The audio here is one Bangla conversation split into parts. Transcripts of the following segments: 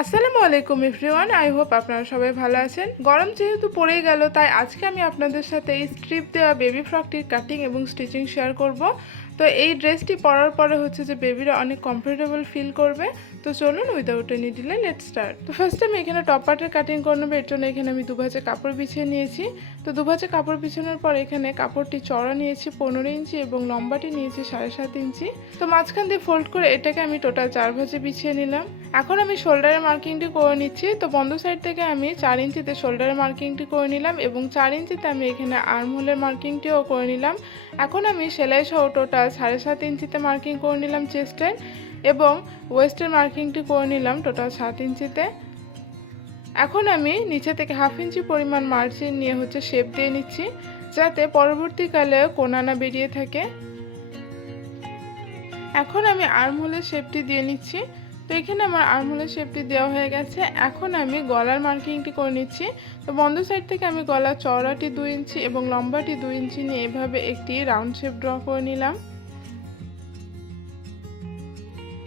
আসসালামু আলাইকুম এভরিওয়ান, আই হোপ আপনারা সবাই ভালো আছেন। গরম যেহেতু পড়েই গেল, তাই আজকে আমি আপনাদের সাথে এই স্ট্রিপ দেওয়া বেবি ফ্রকটির কাটিং এবং স্টিচিং শেয়ার করব। তো এই ড্রেসটি পরার পরে হচ্ছে যে বেবিরা অনেক কমফোর্টেবল ফিল করবে। তো চলুন without any delay let's start. তো ফার্স্টে আমি এখানে টপ পার্টের কাটিং করে নেবো। এর জন্য এখানে আমি দুভাজে কাপড় বিছিয়ে নিয়েছি। তো দুভাজে কাপড় বিছানোর পর এখানে কাপড়টি চড়া নিয়েছি 15 ইঞ্চি এবং লম্বাটি নিয়েছি 7.5 ইঞ্চি। তো মাঝখান দিয়ে ফোল্ড করে এটাকে আমি টোটাল 4 ভাজে বিছিয়ে নিলাম। এখন আমি শোল্ডারের মার্কিংটি করে নিচ্ছি। তো বন্ধ সাইড থেকে আমি 4 ইঞ্চিতে শোল্ডারের মার্কিংটি করে নিলাম এবং 4 ইঞ্চিতে আমি এখানে আর্মহোলের মার্কিংটিও করে নিলাম। এখন আমি সেলাই সহ টোটাল 7.5 ইঞ্চিতে মার্কিং করে নিলাম চেস্টের এবং ওয়েস্টের মার্কিংটি করে নিলাম টোটাল 7 ইঞ্চিতে। এখন আমি নিচে থেকে 1/2 ইঞ্চি পরিমাণ মার্জিন নিয়ে শেপ দিয়ে নিচ্ছি, যাতে পরবর্তীকালে কোনা না বেরিয়ে থাকে। এখন আমি আর্মহোলের শেপটি দিয়ে নিচ্ছি। তো এখানে আমার আর্মহোলের শেপটি দেওয়া হয়ে গেছে। এখন আমি গলার মার্কিংটি করে নিচ্ছি। তো বন্ধ সাইড থেকে আমি গলার চওড়াটি 2 ইঞ্চি এবং লম্বাটি 2 ইঞ্চি নিয়ে এভাবে একটি রাউন্ড শেপ ড্র করে নিলাম।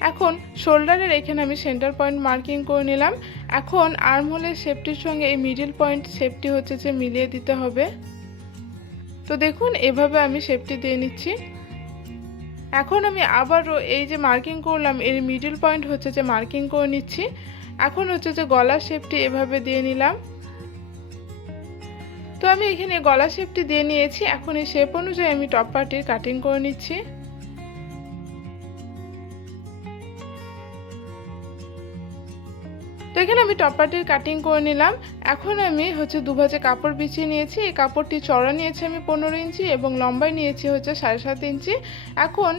এখন শোল্ডারের এখানে আমি সেন্টার পয়েন্ট মার্কিং করে নিলাম। এখন আর্মহোলের শেপটির সঙ্গে এই মিডল পয়েন্ট শেপটি যে মিলিয়ে দিতে হবে। তো দেখুন এভাবে আমি শেপটি দিয়ে নিচ্ছি। এখন আমি আবারও এই যে মার্কিং করলাম এর মিডল পয়েন্ট যে মার্কিং করে নিচ্ছি। এখন যে গলার শেপটি এভাবে দিয়ে নিলাম। তো আমি এখানে গলার শেপটি দিয়ে নিয়েছি। এখন এই শেপ অনুযায়ী আমি টপ পার্টির কাটিং করে নিচ্ছি। তো এখানে আমি টপ পার্টির কাটিং করে নিলাম। এখন আমি দুভাজে কাপড় বিছিয়ে নিয়েছি। এই কাপড়টি চড়া নিয়েছি আমি 15 ইঞ্চি এবং লম্বায় নিয়েছি 7.5 ইঞ্চি। এখন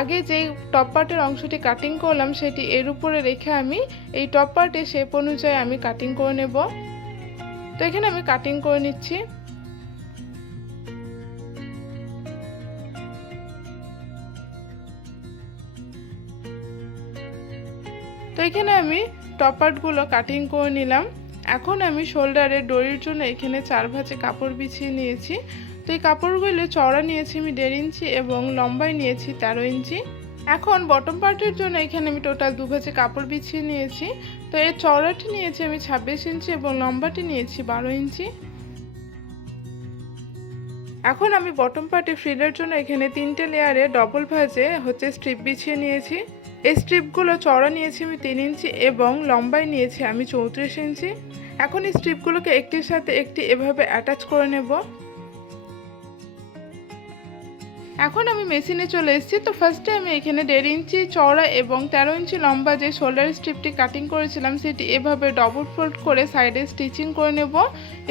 আগে যেই টপ পার্টের অংশটি কাটিং করলাম সেটি এর উপরে রেখে আমি এই টপ পার্টের শেপ অনুযায়ী আমি কাটিং করে নেব। তো এখানে আমি কাটিং করে নিচ্ছি। তো এখানে আমি টপ পার্টগুলো কাটিং করে নিলাম। এখন আমি শোল্ডারের ডরির জন্য এখানে 4 ভাঁজে কাপড় বিছিয়ে নিয়েছি। তো এই কাপড়গুলো চওড়া নিয়েছি আমি 1.5 ইঞ্চি এবং লম্বায় নিয়েছি 13 ইঞ্চি। এখন বটম পার্টের জন্য এখানে আমি টোটাল 2 ভাঁজে কাপড় বিছিয়ে নিয়েছি। তো এর চওড়াটি নিয়েছি আমি 26 ইঞ্চি এবং লম্বাটি নিয়েছি 12 ইঞ্চি। এখন আমি বটম পার্টে ফ্রিলের জন্য এখানে 3টে লেয়ারে ডবল ভাঁজে স্ট্রিপ বিছিয়ে নিয়েছি। এই স্ট্রিপগুলো চওড়া নিয়েছি আমি 3 ইঞ্চি এবং লম্বায় নিয়েছি আমি 34 ইঞ্চি। এখন এই স্ট্রিপগুলোকে একটির সাথে একটি এভাবে অ্যাটাচ করে নেব। এখন আমি মেশিনে চলে এসেছি। তো ফার্স্টে আমি এখানে 1.5 ইঞ্চি চওড়া এবং 13 ইঞ্চি লম্বা যে শোল্ডার স্ট্রিপটি কাটিং করেছিলাম সেটি এভাবে ডবল ফোল্ড করে সাইডে স্টিচিং করে নেব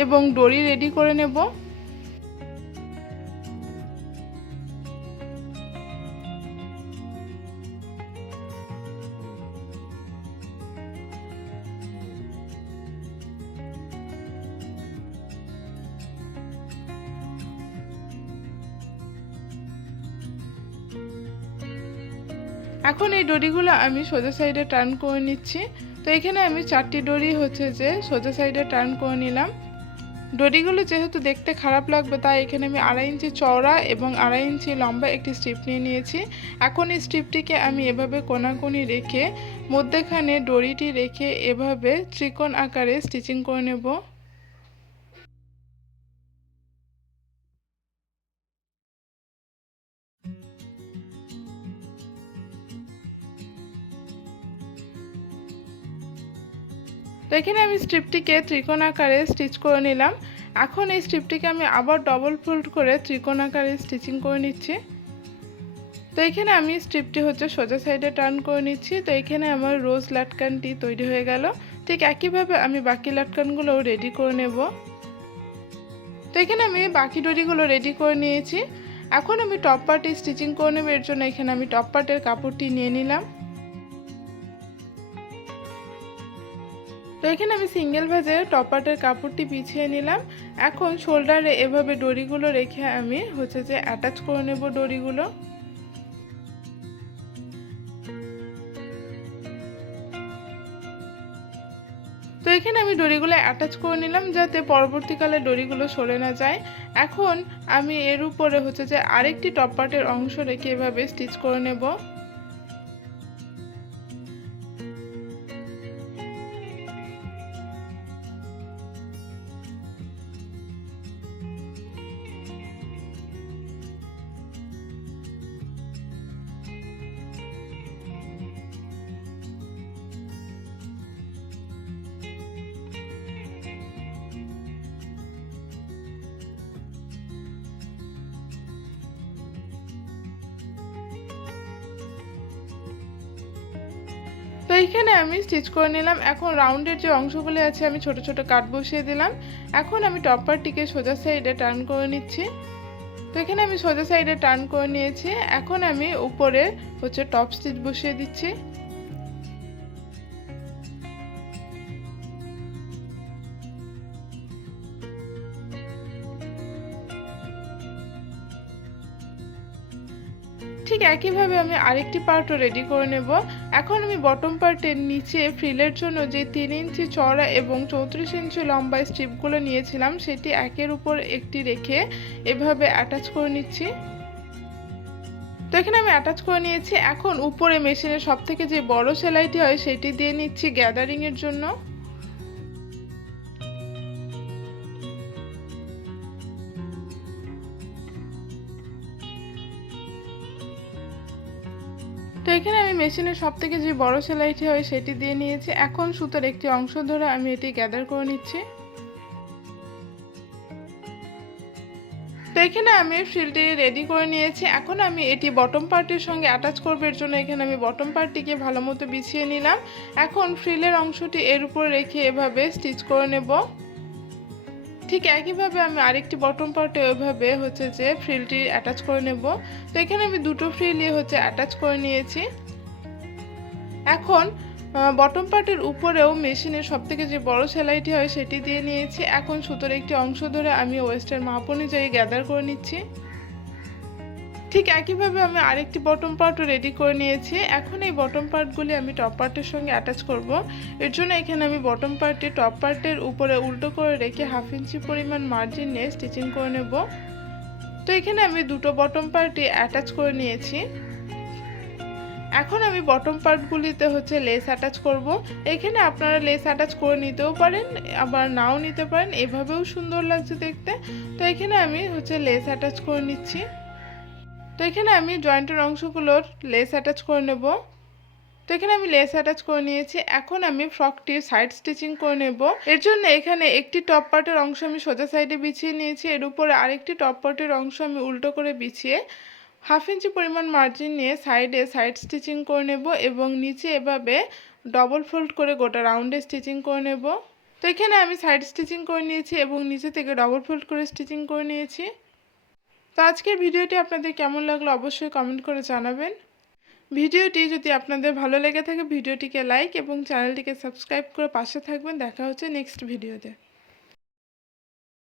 এবং দড়ি রেডি করে নেব। এখন এই দড়িগুলো আমি সোজা সাইডে টার্ন করে নিচ্ছি। তো এখানে আমি 4টি দড়ি যে সোজা সাইডে টার্ন করে নিলাম। দড়িগুলো যেহেতু দেখতে খারাপ লাগবে তাই এখানে আমি 2.5 ইঞ্চি চওড়া এবং 2.5 ইঞ্চি লম্বা একটি স্ট্রিপ নিয়ে নিয়েছি। এখন এই স্ট্রিপটিকে আমি এভাবে কোনাকুনি রেখে মধ্যেখানে দড়িটি রেখে এভাবে ত্রিকোণ আকারে স্টিচিং করে নেব। তো এখানে আমি স্ট্রিপটিকে ত্রিকোণ আকারে স্টিচ করে নিলাম। এখন এই স্ট্রিপটিকে আমি আবার ডবল ফোল্ড করে ত্রিকোণ আকারে স্টিচিং করে নিচ্ছি। তো এখানে আমি স্ট্রিপটি সোজা সাইডে টার্ন করে নিচ্ছি। তো এখানে আমার রোজ লাটকানটি তৈরি হয়ে গেল। ঠিক একইভাবে আমি বাকি লাটকানগুলোও রেডি করে নেব। তো এখানে আমি বাকি দড়িগুলো রেডি করে নিয়েছি। এখন আমি টপ পার্টে স্টিচিং করে নেব। এর জন্য এখানে আমি টপ পার্টের কাপড়টি নিয়ে নিলাম। তো এখানে আমি সিঙ্গেল ভাঁজে টপ পার্টের কাপড়টি বিছিয়ে নিলাম। এখন শোল্ডারে এভাবে দড়িগুলো রেখে আমি যে অ্যাটাচ করে নেব দড়িগুলো। তো এখানে আমি দড়িগুলো অ্যাটাচ করে নিলাম যাতে পরবর্তীকালে দড়িগুলো সরে না যায়। এখন আমি এর উপরে যে আরেকটি টপ পার্টের অংশ রেখে এভাবে স্টিচ করে নেব। এইখানে আমি স্টিচ করে নিলাম। এখন রাউন্ডের যে অংশগুলো আছে আমি ছোট ছোট কাট বসিয়ে দিলাম। এখন আমি টপ পার্টটিকে সোজা সাইডে টার্ন করে নিচ্ছি। তো এখানে আমি সোজা সাইডে টার্ন করে নিয়েছি। এখন আমি উপরে হচ্ছে টপ স্টিচ বসিয়ে দিচ্ছি। ঠিক একইভাবে আমি আরেকটি পার্টও রেডি করে নেব। এখন আমি বটম পার্টের নিচে ফ্রিলের জন্য যে 3 ইঞ্চি চওড়া এবং 34 ইঞ্চি লম্বা স্ট্রিপগুলো নিয়েছিলাম সেটি একের উপর একটি রেখে এভাবে অ্যাটাচ করে নিচ্ছি। তো এখানে আমি অ্যাটাচ করে নিয়েছি। এখন উপরে মেশিনের সবথেকে যে বড় সেলাইটি হয় সেটি দিয়ে নিচ্ছি গ্যাদারিং এর জন্য। তো এখানে আমি মেশিনের সবথেকে যে বড় সেলাইটি হয় সেটি দিয়ে নিয়েছি। এখন সুতার একটি অংশ ধরে আমি এটি গ্যাদার করে নিচ্ছি। তো এখানে আমি ফ্রিলটি রেডি করে নিয়েছি। এখন আমি এটি বটম পার্টের সঙ্গে অ্যাটাচ করব। এর জন্য এখানে আমি বটম পার্টটিকে ভালো মতো বিছিয়ে নিলাম। এখন ফ্রিলের অংশটি এর উপর রেখে এভাবে স্টিচ করে নেব। ঠিক একইভাবে আমি আরেকটি বটম পার্টে ওইভাবে হচ্ছে যে ফ্রিলটি অ্যাটাচ করে নেব। তো এখানে আমি দুটো ফ্রিলই হচ্ছে অ্যাটাচ করে নিয়েছি। এখন বটম পার্টের উপরেও মেশিনের সবথেকে যে বড় সেলাইটি হয় সেটি দিয়ে নিয়েছি। এখন সুতোর একটি অংশ ধরে আমি ওয়েস্টের মাপ অনুযায়ী গ্যাদার করে নিচ্ছি। ঠিক একইভাবে আমি আরেকটি বটম পার্টও রেডি করে নিয়েছি। এখন এই বটম পার্টগুলি আমি টপ পার্টের সঙ্গে অ্যাটাচ করব। এর জন্য এখানে আমি বটম পার্টটি টপ পার্টের উপরে উল্টো করে রেখে 1/2 ইঞ্চি পরিমাণ মার্জিন নিয়ে স্টিচিং করে নেব। তো এখানে আমি দুটো বটম পার্টই অ্যাটাচ করে নিয়েছি। এখন আমি বটম পার্টগুলিতে হচ্ছে লেস অ্যাটাচ করব। এখানে আপনারা লেস অ্যাটাচ করে নিতেও পারেন, আবার নাও নিতে পারেন, এভাবেও সুন্দর লাগছে দেখতে। তো এখানে আমি হচ্ছে লেস অ্যাটাচ করে নিচ্ছি। তো এখানে আমি জয়েন্টের অংশগুলোর লেস অ্যাটাচ করে নেব। তো এখানে আমি লেস অ্যাটাচ করে নিয়েছি। এখন আমি ফ্রকটির সাইড স্টিচিং করে নেব। এর জন্য এখানে একটি টপ পার্টের অংশ আমি সোজা সাইডে বিছিয়ে নিয়েছি। এর উপরে আরেকটি টপ পার্টের অংশ আমি উল্টো করে বিছিয়ে 1/2 ইঞ্চি পরিমাণ মার্জিন নিয়ে সাইডে সাইড স্টিচিং করে নেব এবং নিচে এভাবে ডবল ফোল্ড করে গোটা রাউন্ডে স্টিচিং করে নেব। তো এখানে আমি সাইড স্টিচিং করে নিয়েছি এবং নিচে থেকে ডবল ফোল্ড করে স্টিচিং করে নিয়েছি। তো আজকের ভিডিওটি আপনাদের কেমন লাগলো অবশ্যই কমেন্ট করে জানাবেন। ভিডিওটি যদি আপনাদের ভালো লেগে থাকে ভিডিওটিকে লাইক এবং চ্যানেলটিকে সাবস্ক্রাইব করে পাশে থাকবেন। দেখা হচ্ছে নেক্সট ভিডিওতে।